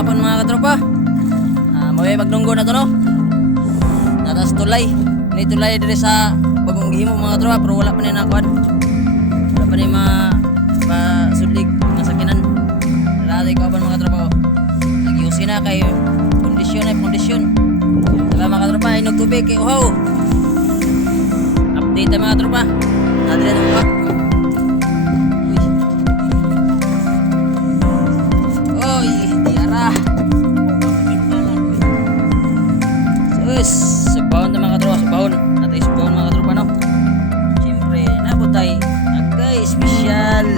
hapon mga katropa. Maway maglunggo na to no. Natas tulay. Ni tulay diri sa bagong gihimo mga katropa pero wala pa ni nakuan. Wala pa ni sudlig nga sakinan. Dati ko aban mga katropa. Nagiusin na kay kondisyon. Diba mga katropa, inog tubig kay uhaw. Update mga katropa. Nadire na mga. Subahon na mga katropa, subahon. Natay subahon mga katropa no. Siyempre, nabutay agay special.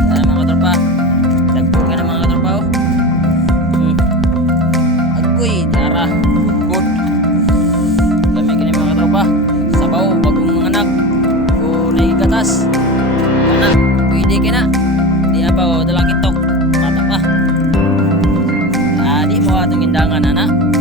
Kaya mga katropa, dagpog ka na mga katropa oh. Agoy, dara, good. Lamig ka na mga katropa. Sabaw, bagong mga anak. O naigatas. Anak, pwede ka na. Di apa o dalang kitok. Mata pa. Di mo atong indangan anak.